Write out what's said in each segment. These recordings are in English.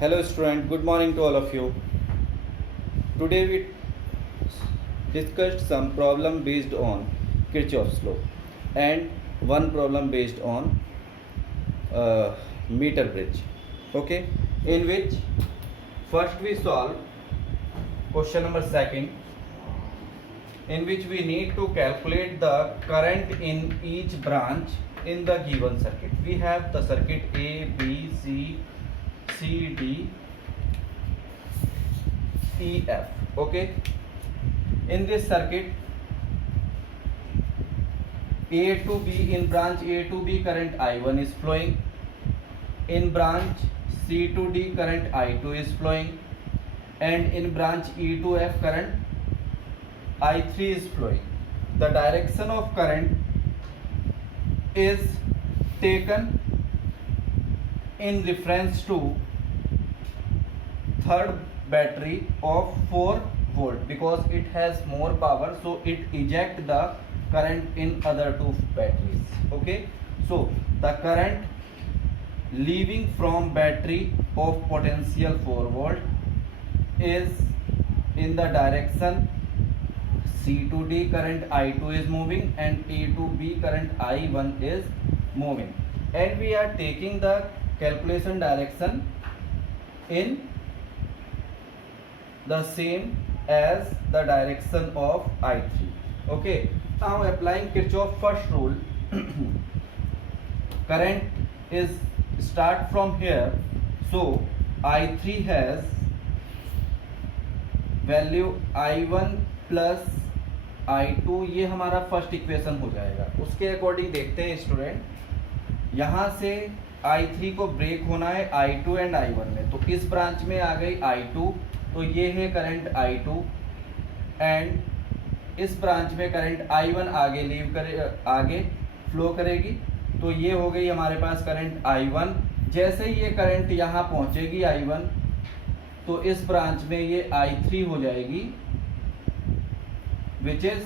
Hello student, good morning to all of you. Today we discussed some problem based on Kirchhoff's law and one problem based on meter bridge. Okay, in which first we solve question number second, in which we need to calculate the current in each branch in the given circuit. We have the circuit A, B, C, D, E, F. Okay, in this circuit A to B, in branch A to B current I1 is flowing, in branch C to D current I2 is flowing, and in branch E to F current I3 is flowing. The direction of current is taken in reference to third battery of 4 volt because it has more power, so it eject the current in other two batteries. Okay, so the current leaving from battery of potential 4 volt is in the direction C to D current I2 is moving and A to B current I1 is moving, and we are taking the calculation direction in the same as the direction of I3. Okay, now applying Kirchhoff first rule, current is start from here, so I3 has value I1 plus I2, ये हमारा first equation हो जाएगा. उसके according देखते हैं student, यहाँ से I3 को ब्रेक होना है I2 एंड I1 में, तो इस ब्रांच में आ गई I2, तो ये है करंट I2, एंड इस ब्रांच में करंट I1 आगे लीव करे, आगे फ्लो करेगी, तो ये हो गई हमारे पास करंट I1. जैसे ही ये करंट यहाँ पहुँचेगी I1, तो इस ब्रांच में ये I3 हो जाएगी, which is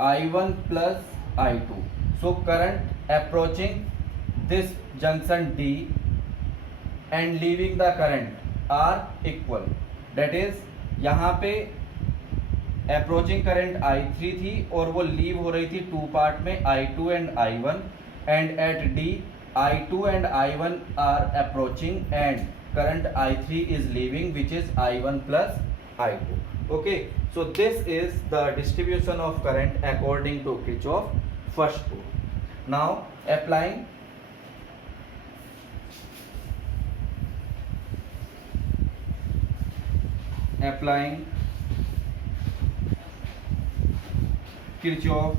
I1 plus I2. So current approaching this junction D and leaving the current are equal. That is, यहाँ पे approaching current I3 थी और वो लीव हो रही थी टू पार्ट में I2 and I1, and at D I2 and I1 are approaching and current I3 is leaving, which is I1 plus I2. Okay, so this is the distribution of current according to Kirchhoff first rule. Now applying Kirchhoff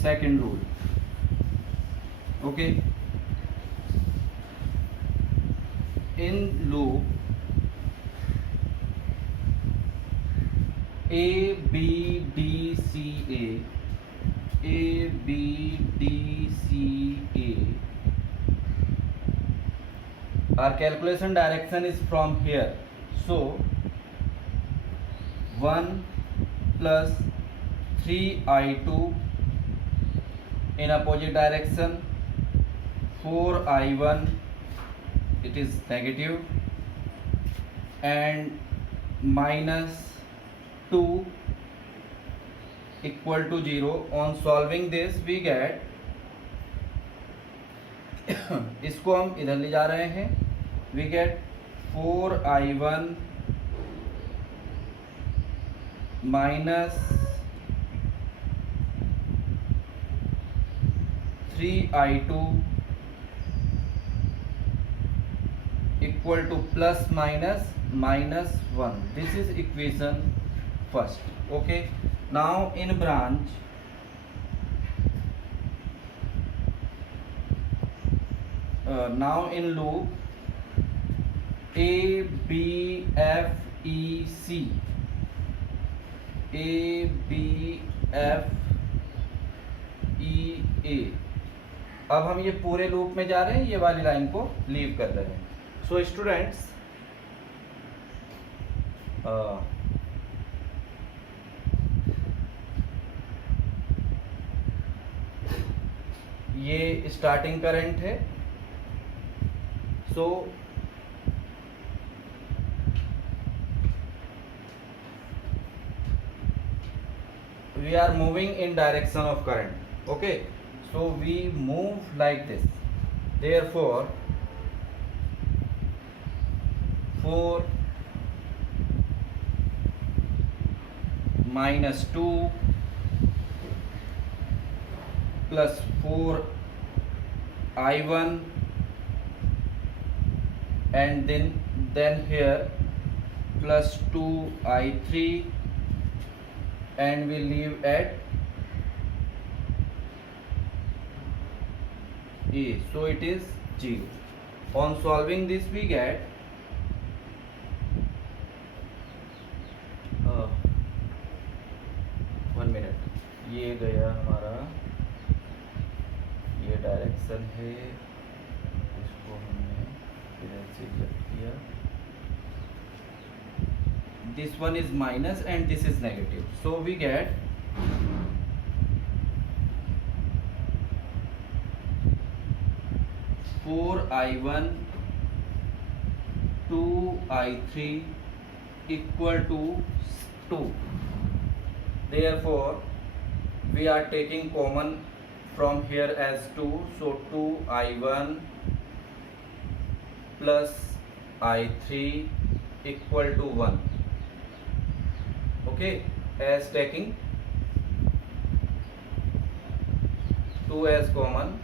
second rule. Okay, in loop A B D C A B D C A, our calculation direction is from here, so 1 plus 3I2 in opposite direction, 4I1, it is negative, and minus 2 equal to 0. On solving this we get इसको हम इधर ले जा रहे हैं, we get 4I1 minus 3I2 equal to plus minus minus 1. This is equation first. Okay, now in branch now in loop A B F E C, A B F E A, अब हम ये पूरे loop में जा रहे हैं, ये वाली लाइन को लीव कर रहे हैं. सो स्टूडेंट्स, ये स्टार्टिंग करंट है. सो we are moving in direction of current. Okay, so we move like this. Therefore 4 minus 2 plus 4 I1, and then here plus 2 I3, and we leave at A, so it is 0. On solving this we get 1 minute. ये गया हमारा, ये direction है, इसको हमने इधर से left किया. This one is minus and this is negative, so we get 4I1 2I3 equal to 2. Therefore we are taking common from here as 2, so 2I1 plus I3 equal to 1. Okay, as taking 2 as common,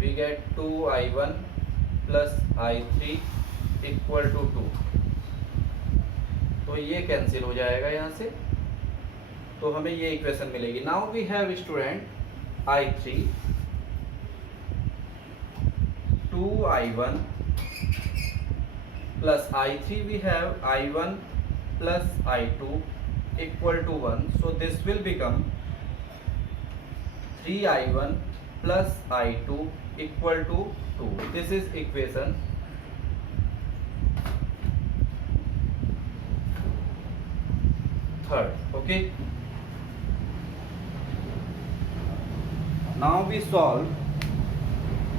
we get 2I1 plus I3 equal to 2. तो ये cancel हो जाएगा यहाँ से, तो हमें ये equation मिलेगी. Now we have student I3 2I1 plus I3, we have I1 plus I2 equal to 1. So this will become 3I1 plus I2 equal to 2. This is equation 3rd. Okay, now we solve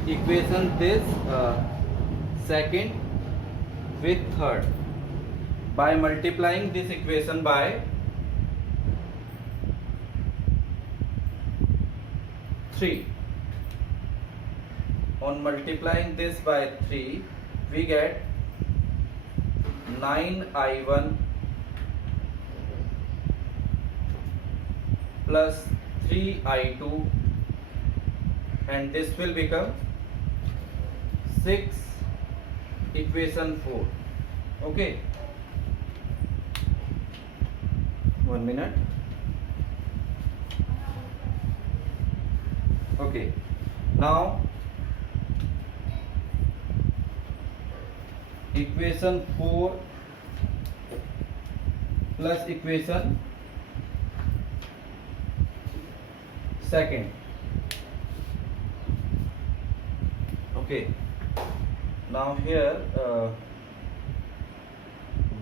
equation this second with third by multiplying this equation by 3. On multiplying this by 3, we get 9I1 plus 3I2, and this will become 6 equation 4. Okay, 1 minute. Okay, now equation 4 plus equation second. Okay, now here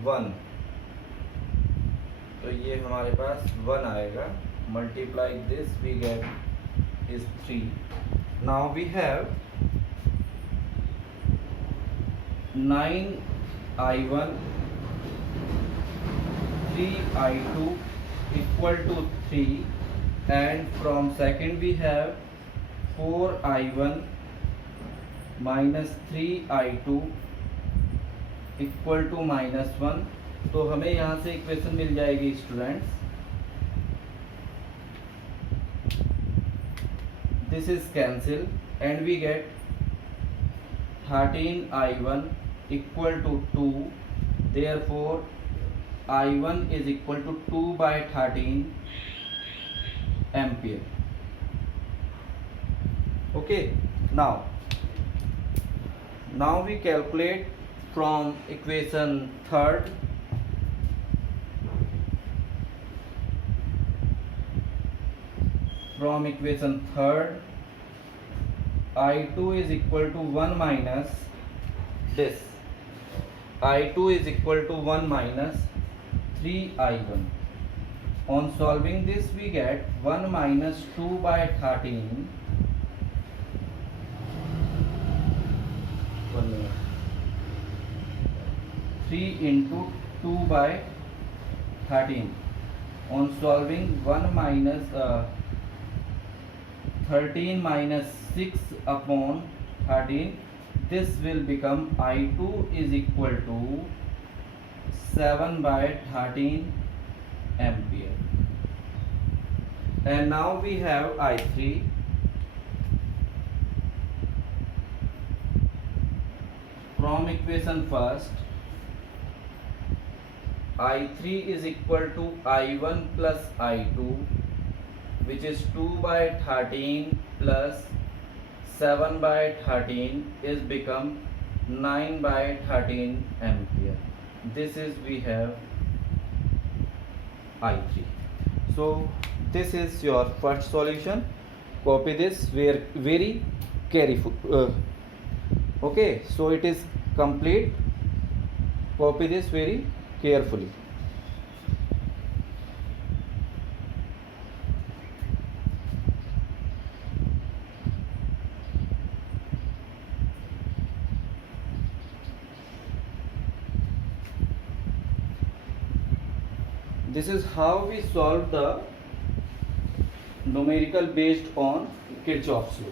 1, तो ये हमारे पास 1 आएगा. Multiply this, we get is 3. Now we have 9I1 3I2 equal to 3, and from second we have 4I1 minus 3I2 equal to -1. तो हमें यहाँ से equation मिल जाएगी students. This is cancel and we get 13I1 equal to 2. Therefore I1 is equal to 2 by 13 ampere. Okay, now we calculate from equation 3rd. From equation 3rd, I2 is equal to 1 minus this. I2 is equal to 1 minus 3I1. On solving this, we get 1 minus 2 by 13 1 minute. 3 into 2 by 13. On solving 1 minus 13 minus 6 upon 13, this will become I2 is equal to 7 by 13 ampere. And now we have I3. From equation first, I3 is equal to I1 plus I2, which is 2 by 13 plus 7 by 13 is become 9 by 13 ampere. This is we have I3. So this is your first solution. Copy this very careful. Okay, so it is complete. Copy this very carefully. This is how we solve the numerical based on Kirchhoff's law.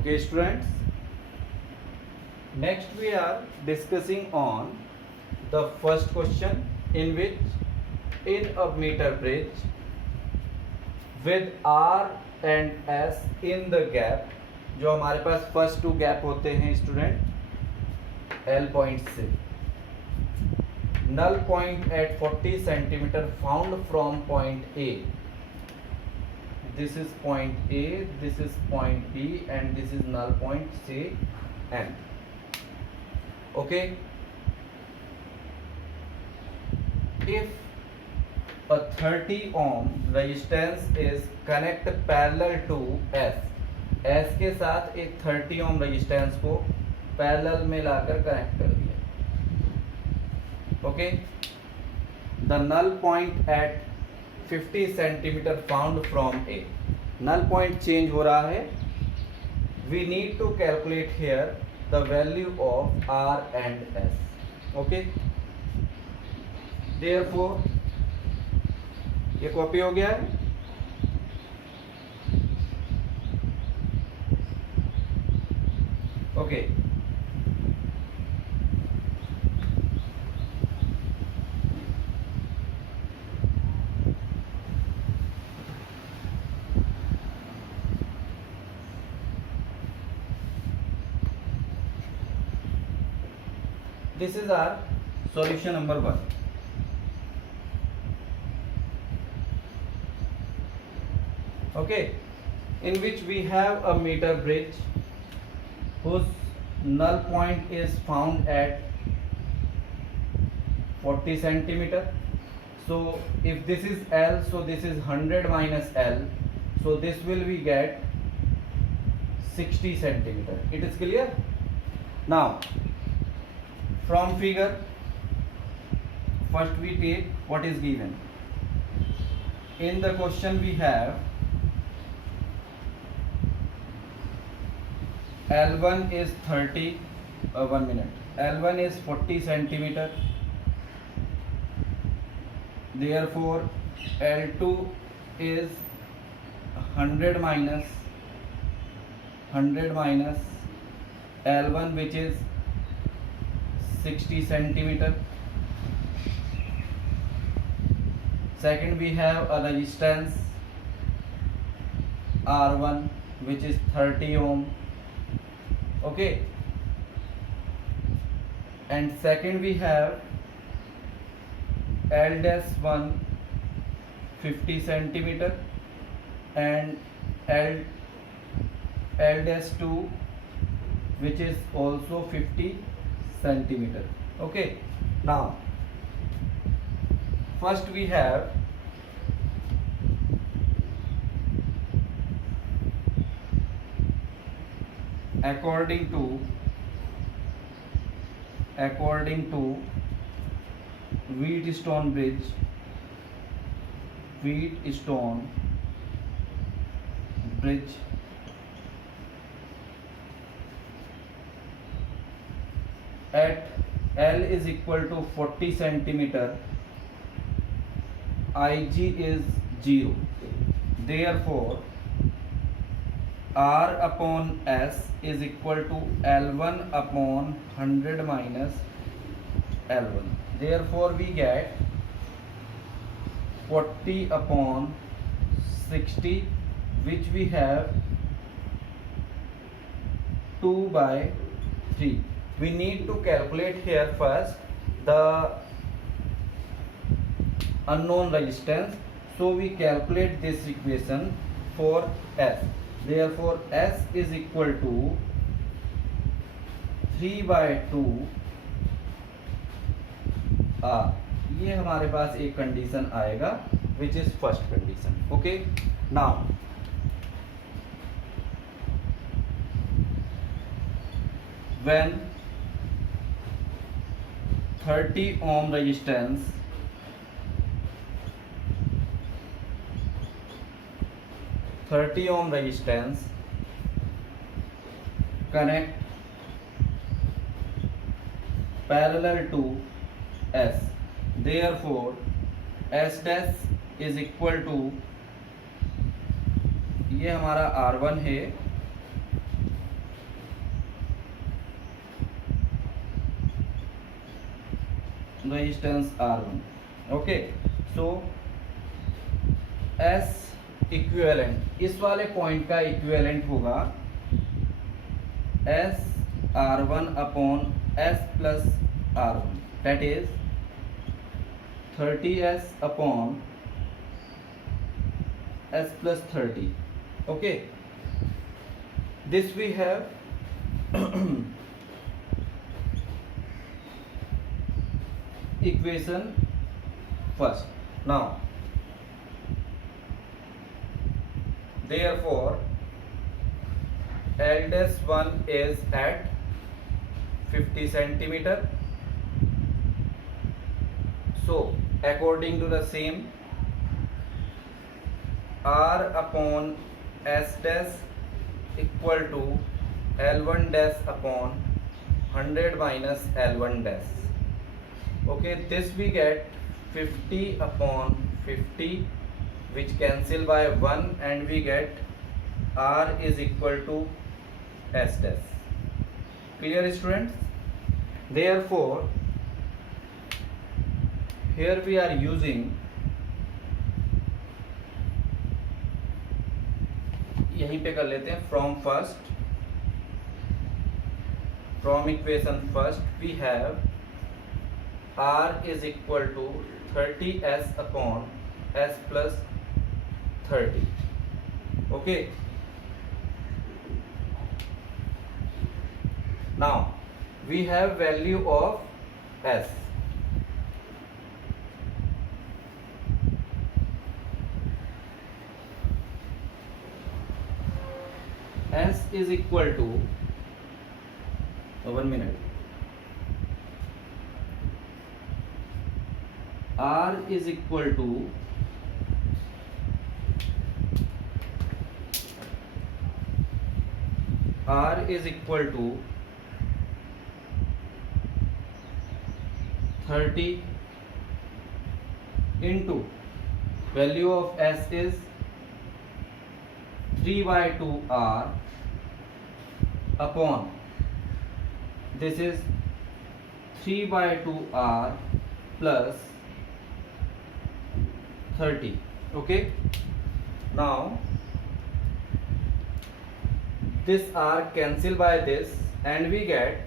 Okay students, next we are discussing on the first question, in which in a meter bridge with R and S in the gap, जो हमारे पास first to gap होते हैं student L point से, null point at 40 centimeter found from point A. This is point A, this is point B, and this is null point C M. Okay. If a 30 ohm resistance is connect parallel to S, S के साथ एक 30 ohm resistance को parallel में लाकर connect कर दिया. Okay, the null point at 50 centimetre found from A. Null point change हो रहा है. We need to calculate here the value of R and S. Okay, therefore ये कॉपी हो गया है. Okay, this is our solution number 1. Okay, in which we have a meter bridge whose null point is found at 40 centimeter. So if this is L, so this is 100 minus L, so this will we get 60 centimeter. It is clear? Now from figure, first we take what is given. In the question we have L1 is 30, 1 minute. L1 is 40 centimeter. Therefore, L2 is 100 minus L1, which is 60 centimeter. Second, we have a resistance R1, which is 30 ohm. Okay, and second we have L dash 1 50 centimeter and L dash 2 which is also 50 centimeter. Okay, now first we have according to Wheatstone bridge at L is equal to 40 centimeter, Ig is 0. Therefore R upon S is equal to L1 upon 100 minus L1. Therefore we get 40 upon 60, which we have 2 by 3. We need to calculate here first the unknown resistance. So we calculate this equation for S. Therefore S is equal to 3 by 2 R. ये हमारे पास एक condition आएगा which is first condition. Okay, now when 30 ohm resistance connect parallel to S, therefore S dash is equal to, ये हमारा R1 है, resistance R1. Okay, सो S equivalent, इस वाले point का इक्विवेलेंट होगा S R1 upon S plus R1, that is 30S upon S plus 30. Okay, this we have equation first. Now therefore L dash 1 is at 50 centimeter. So according to the same, R upon S dash equal to L1 dash upon 100 minus L1 dash. Okay, this we get 50 upon 50, which cancel by 1, and we get R is equal to S dash. Clear, students? Therefore here we are using, यहीं पे कर लेते हैं, from equation first we have R is equal to 30S upon S plus 30. Okay, now we have value of S. S is equal to, 1 minute, R is equal to R is equal to 30 into value of S is 3 by 2 R upon, this is 3 by 2 R plus 30. Okay, now this R cancel by this, and we get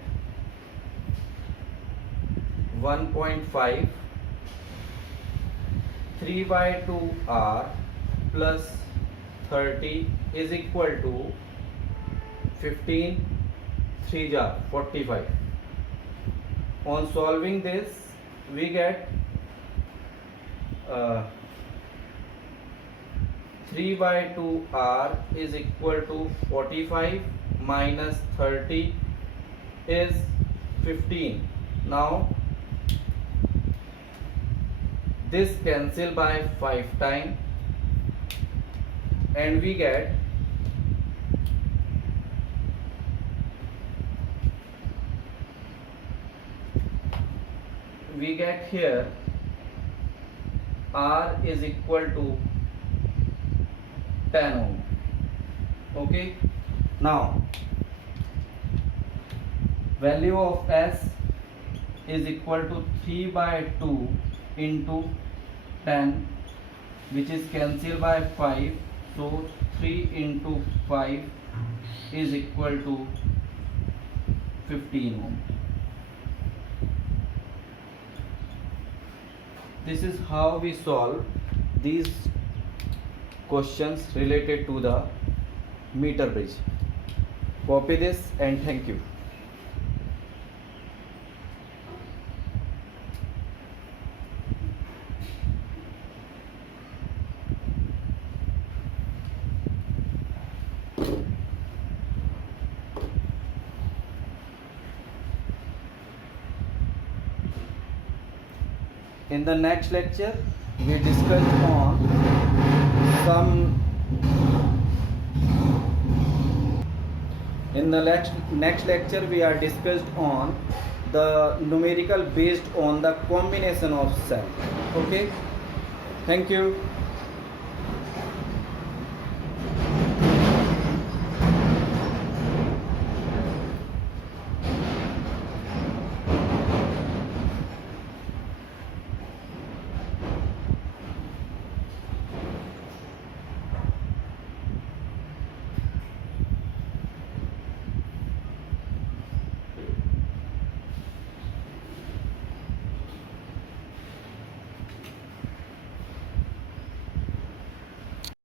1.5 3 by 2 r plus 30 is equal to 15 3 jar 45. On solving this we get 3 by 2 r is equal to 45 minus 30 is 15. Now this cancel by 5 times and we get here R is equal to 10 ohm. Okay, now value of S is equal to 3 by 2 into 10, which is cancelled by 5, so 3 into 5 is equal to 15 ohm. This is how we solve these questions related to the meter bridge. Copy this and thank you. In the next lecture, we discussed on next lecture we are discussed on the numerical based on the combination of cell. Okay, thank you.